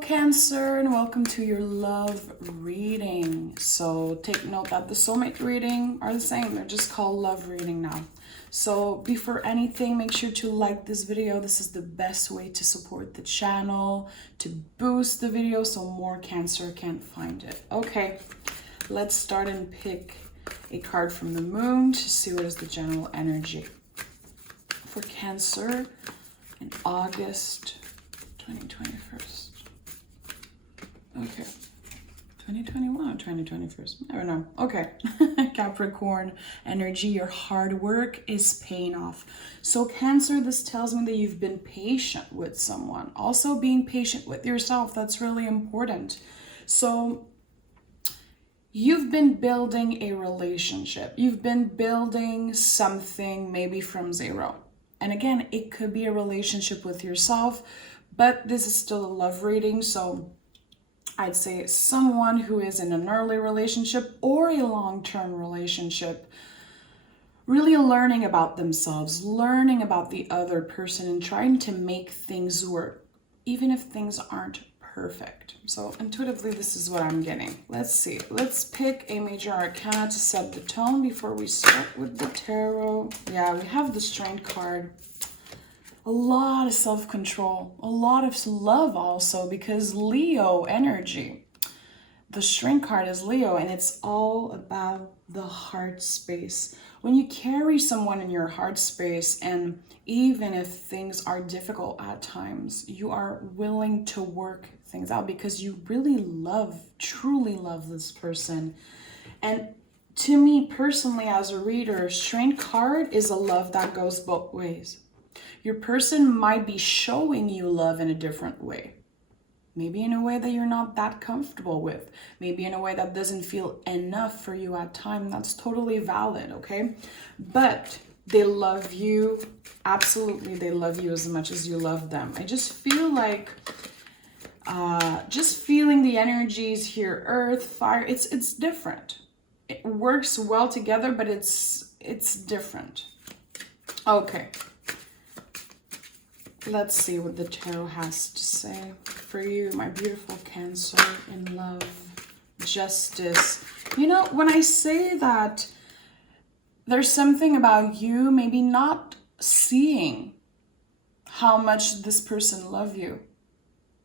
Cancer, and welcome to your love reading. So take note that the soulmate reading are the same. They're just called love reading now. So before anything, make sure to like this video. This is the best way to support the channel, to boost the video so more Cancer can find it. Okay, let's start and pick a card from the moon to see what is the general energy for Cancer in August 2021. Okay, 2021 or 2021? I don't know. Okay, Capricorn energy, your hard work is paying off. So Cancer, this tells me that you've been patient with someone. Also being patient with yourself, that's really important. So you've been building a relationship. You've been building something maybe from zero. And again, it could be a relationship with yourself, but this is still a love reading. So I'd say someone who is in an early relationship or a long-term relationship, really learning about themselves, learning about the other person and trying to make things work, even if things aren't perfect. So intuitively, this is what I'm getting. Let's see. Let's pick a major arcana to set the tone before we start with the tarot. Yeah, we have the Strength card. A lot of self-control, a lot of love also, because Leo energy. The Strength card is Leo, and it's all about the heart space. When you carry someone in your heart space, and even if things are difficult at times, you are willing to work things out because you really love, truly love this person. And to me personally, as a reader, Strength card is a love that goes both ways. Your person might be showing you love in a different way. Maybe in a way that you're not that comfortable with. Maybe in a way that doesn't feel enough for you at time. That's totally valid, okay? But they love you. Absolutely, they love you as much as you love them. I just feel like, just feeling the energies here, earth, fire, it's different. It works well together, but it's different. Okay. Let's see what the tarot has to say for you, my beautiful Cancer in love. Justice. You know, when I say that there's something about you maybe not seeing how much this person loves you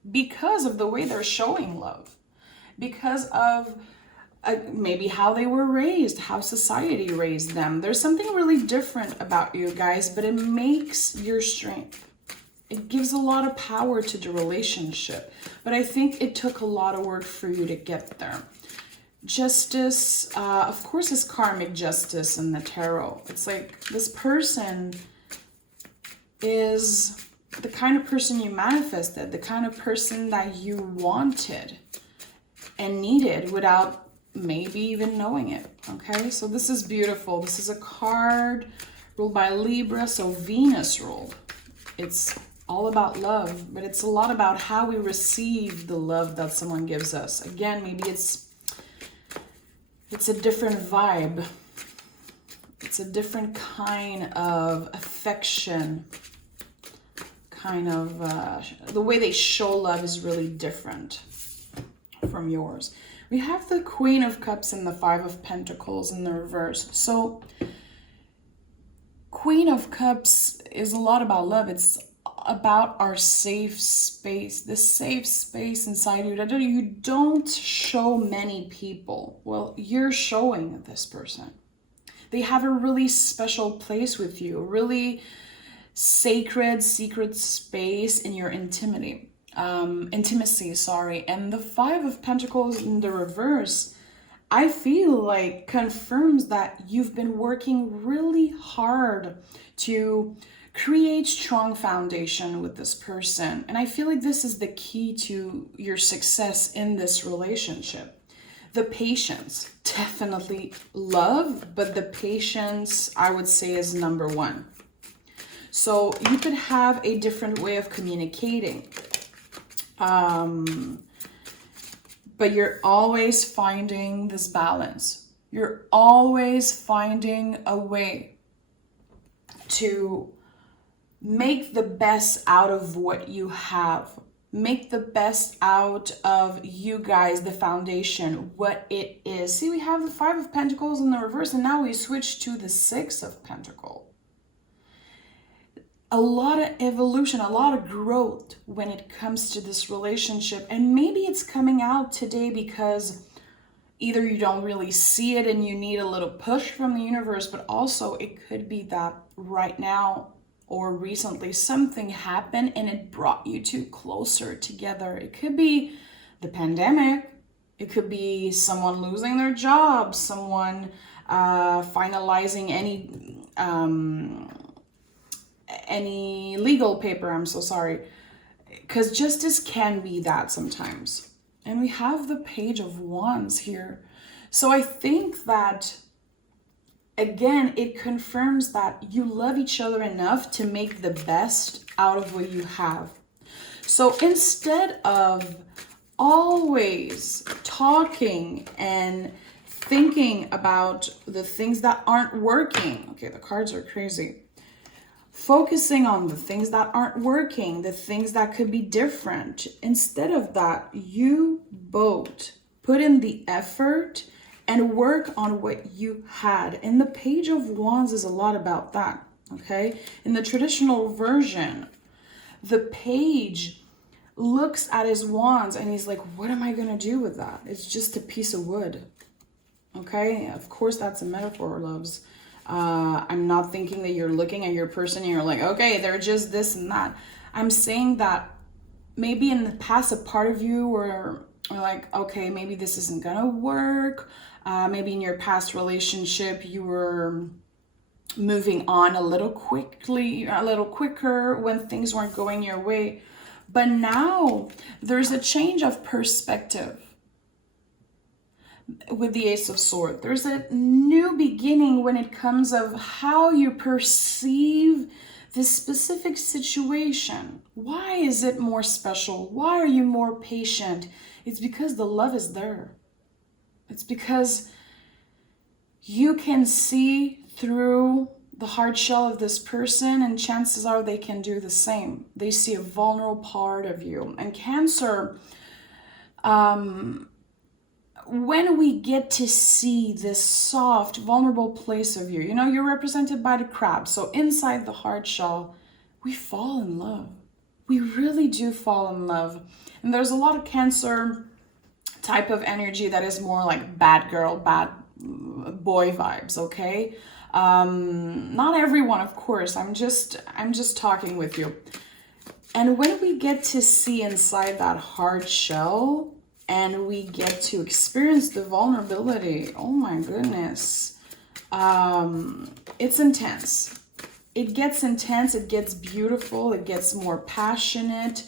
because of the way they're showing love, because of maybe how they were raised, how society raised them. There's something really different about you guys, but it makes your strength. It gives a lot of power to the relationship, but I think it took a lot of work for you to get there. Justice, of course, is karmic justice in the tarot. It's like this person is the kind of person you manifested, the kind of person that you wanted and needed without maybe even knowing it, okay? So this is beautiful. This is a card ruled by Libra, so Venus ruled. It's all about love, but it's a lot about how we receive the love that someone gives us. Again, maybe it's a different vibe. It's a different kind of affection. Kind of, the way they show love is really different from yours. We have the Queen of Cups and the Five of Pentacles in the reverse. So Queen of Cups is a lot about love. It's about our safe space, the safe space inside you that you don't show many people. Well, you're showing this person. They have a really special place with you, a really sacred, secret space in your intimacy, And the Five of Pentacles in the reverse, I feel like confirms that you've been working really hard to create strong foundation with this person. And I feel like this is the key to your success in this relationship. The patience, definitely love, but the patience, I would say, is number one. So you could have a different way of communicating. But you're always finding this balance. You're always finding a way to make the best out of what you have. make the best out of you guys, the foundation, what it is. See, we have the 5 of Pentacles in the reverse, and now we switch to the 6 of Pentacles. A lot of evolution, a lot of growth when it comes to this relationship. And maybe it's coming out today because either you don't really see it and you need a little push from the universe, but also it could be that right now or recently something happened and it brought you two closer together. It could be the pandemic. It could be someone losing their job, someone finalizing any legal paper. I'm so sorry. Because justice can be that sometimes. And we have the Page of Wands here. So I think that, again, it confirms that you love each other enough to make the best out of what you have. So instead of always talking and thinking about the things that aren't working, okay, the cards are crazy. Focusing on the things that aren't working, the things that could be different. Instead of that, you both put in the effort and work on what you had. And the Page of Wands is a lot about that, okay? In the traditional version, the page looks at his wands and he's like, what am I gonna do with that? It's just a piece of wood, okay? Of course, that's a metaphor, loves. I'm not thinking that you're looking at your person and you're like, okay, they're just this and that. I'm saying that maybe in the past, a part of you were like, okay, maybe this isn't gonna work. Maybe in your past relationship, you were moving on a little quicker when things weren't going your way. But now there's a change of perspective. With the Ace of Swords, there's a new beginning when it comes of how you perceive this specific situation. Why is it more special? Why are you more patient? It's because the love is there. It's because you can see through the hard shell of this person, and chances are they can do the same. They see a vulnerable part of you. And Cancer, when we get to see this soft, vulnerable place of you, you know, you're represented by the crab. So inside the hard shell, we fall in love. We really do fall in love. And there's a lot of Cancer type of energy that is more like bad girl, bad boy vibes, okay? Not everyone, of course. I'm just talking with you. And when we get to see inside that hard shell, and we get to experience the vulnerability, oh my goodness, it's intense. It gets intense, it gets beautiful, it gets more passionate.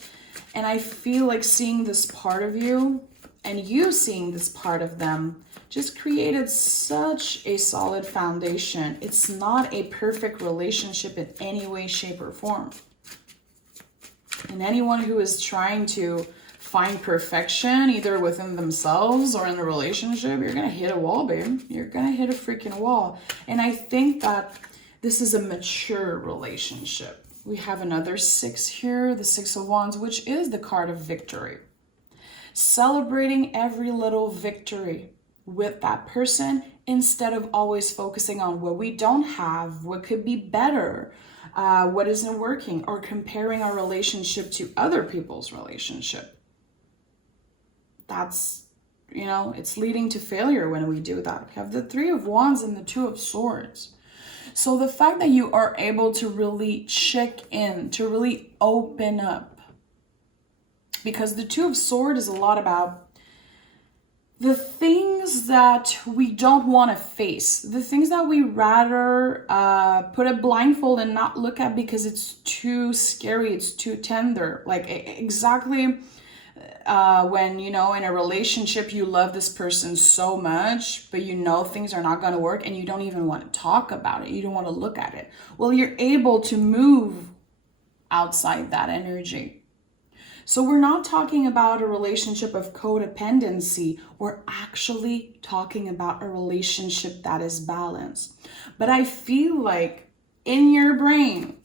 And I feel like seeing this part of you and you seeing this part of them just created such a solid foundation. It's not a perfect relationship in any way, shape, or form. And anyone who is trying to find perfection either within themselves or in a relationship, you're gonna hit a wall, babe. You're gonna hit a freaking wall. And I think that this is a mature relationship. We have another 6 here, the 6 of Wands, which is the card of victory. Celebrating every little victory with that person instead of always focusing on what we don't have, what could be better, what isn't working, or comparing our relationship to other people's relationship. That's, you know, it's leading to failure when we do that. We have the 3 of Wands and the 2 of Swords. So the fact that you are able to really check in, to really open up, because the 2 of Swords is a lot about the things that we don't want to face, the things that we rather put a blindfold and not look at because it's too scary, it's too tender. Like exactly when, you know, in a relationship, you love this person so much, but you know things are not going to work and you don't even want to talk about it. You don't want to look at it. Well, you're able to move outside that energy. So we're not talking about a relationship of codependency. We're actually talking about a relationship that is balanced. But I feel like in your brain,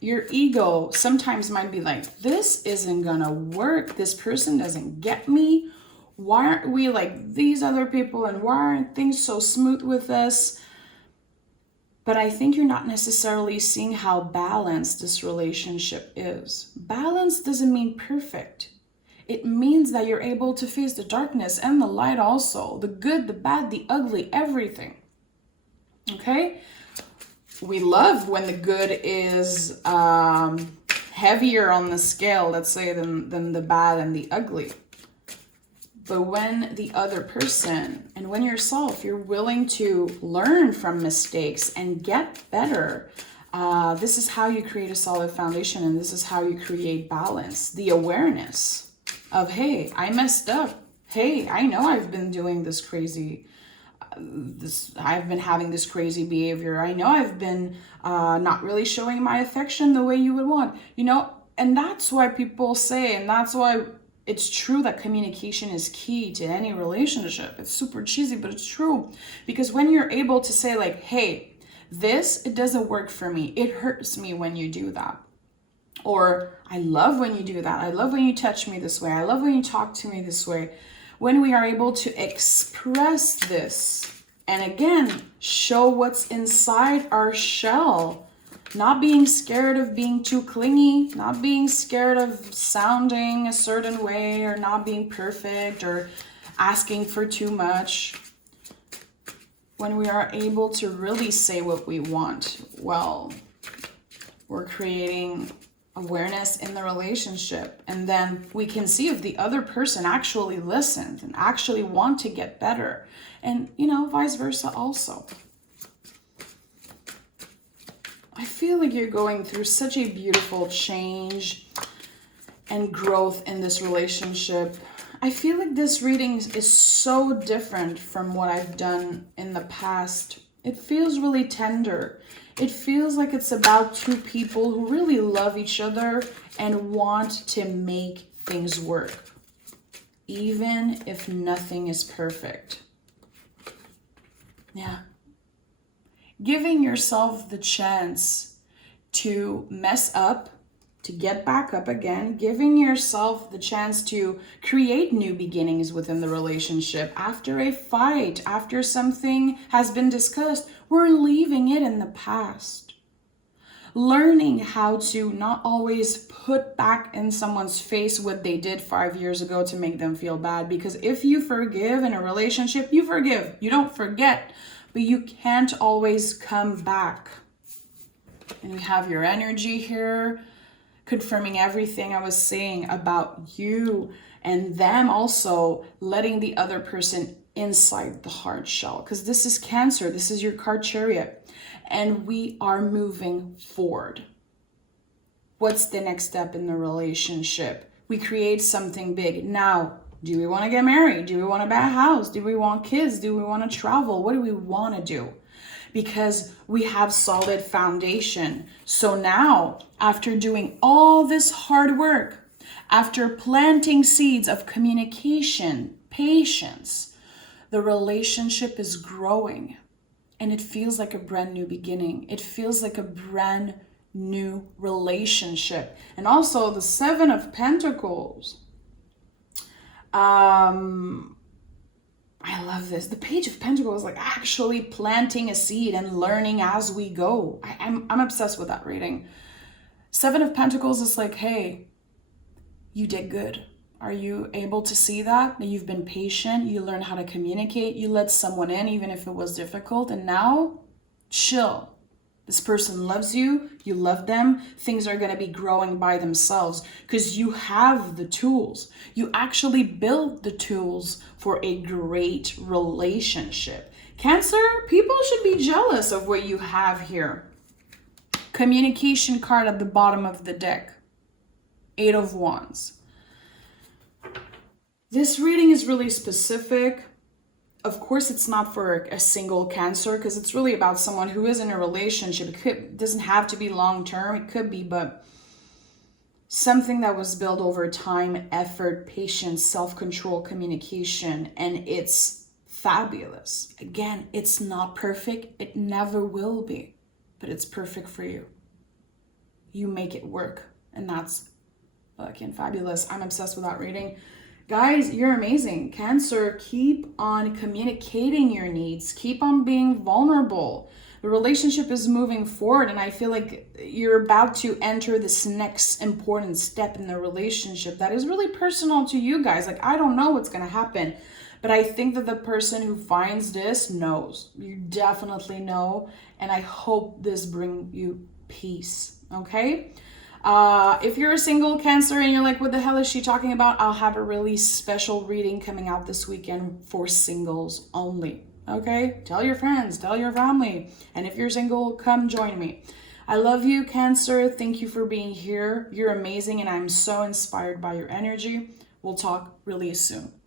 your ego sometimes might be like, this isn't gonna work. This person doesn't get me. Why aren't we like these other people, and why aren't things so smooth with us? But I think you're not necessarily seeing how balanced this relationship is. Balance doesn't mean perfect. It means that you're able to face the darkness and the light also, the good, the bad, the ugly, everything. Okay? We love when the good is heavier on the scale, let's say, than the bad and the ugly. But when the other person and when yourself, you're willing to learn from mistakes and get better, this is how you create a solid foundation, and this is how you create balance. The awareness of, hey, I messed up. Hey, I know I've been doing this crazy, I've been having this crazy behavior. I know I've been not really showing my affection the way you would want, and that's why people say, and that's why it's true that communication is key to any relationship. It's super cheesy, but it's true. Because when you're able to say like, hey, it doesn't work for me. It hurts me when you do that. Or I love when you do that. I love when you touch me this way. I love when you talk to me this way. When we are able to express this and again, show what's inside our shell, not being scared of being too clingy, not being scared of sounding a certain way or not being perfect or asking for too much. When we are able to really say what we want, well, we're creating awareness in the relationship. And then we can see if the other person actually listened and actually want to get better. And, vice versa also. I feel like you're going through such a beautiful change and growth in this relationship. I feel like this reading is so different from what I've done in the past. It feels really tender. It feels like it's about two people who really love each other and want to make things work, even if nothing is perfect. Yeah. Giving yourself the chance to mess up, to get back up again, giving yourself the chance to create new beginnings within the relationship. After a fight, after something has been discussed, we're leaving it in the past. Learning how to not always put back in someone's face what they did 5 years ago to make them feel bad. Because if you forgive in a relationship, you forgive. You don't forget. But you can't always come back. And we have your energy here, confirming everything I was saying about you and them, also letting the other person inside the hard shell. Because this is Cancer. This is your card Chariot. And we are moving forward. What's the next step in the relationship? We create something big. Now, do we want to get married? Do we want to buy a house? Do we want kids? Do we want to travel? What do we want to do? Because we have solid foundation. So now, after doing all this hard work, after planting seeds of communication, patience, the relationship is growing. And it feels like a brand new beginning. It feels like a brand new relationship. And also the 7 of Pentacles. I love this. The Page of Pentacles is like actually planting a seed and learning as we go. I'm obsessed with that reading. 7 of Pentacles is like, hey, you did good. Are you able to see that? That you've been patient, you learn how to communicate, you let someone in even if it was difficult, and now chill. This person loves you, you love them, things are going to be growing by themselves because you have the tools. You actually build the tools for a great relationship. Cancer, people should be jealous of what you have here. Communication card at the bottom of the deck. 8 of Wands. This reading is really specific. Of course, it's not for a single Cancer because it's really about someone who is in a relationship. It doesn't have to be long-term. It could be, but something that was built over time, effort, patience, self-control, communication, and it's fabulous. Again, it's not perfect. It never will be, but it's perfect for you. you make it work. And that's fucking fabulous. I'm obsessed with that reading. Guys, you're amazing. Cancer, keep on communicating your needs. Keep on being vulnerable. The relationship is moving forward, and I feel like you're about to enter this next important step in the relationship that is really personal to you guys. Like, I don't know what's going to happen, but I think that the person who finds this knows. You definitely know, and I hope this brings you peace, okay? If you're a single Cancer and you're like, what the hell is she talking about? I'll have a really special reading coming out this weekend for singles only. Okay? Tell your friends, tell your family. And if you're single, come join me. I love you, Cancer. Thank you for being here. You're amazing, and I'm so inspired by your energy. We'll talk really soon.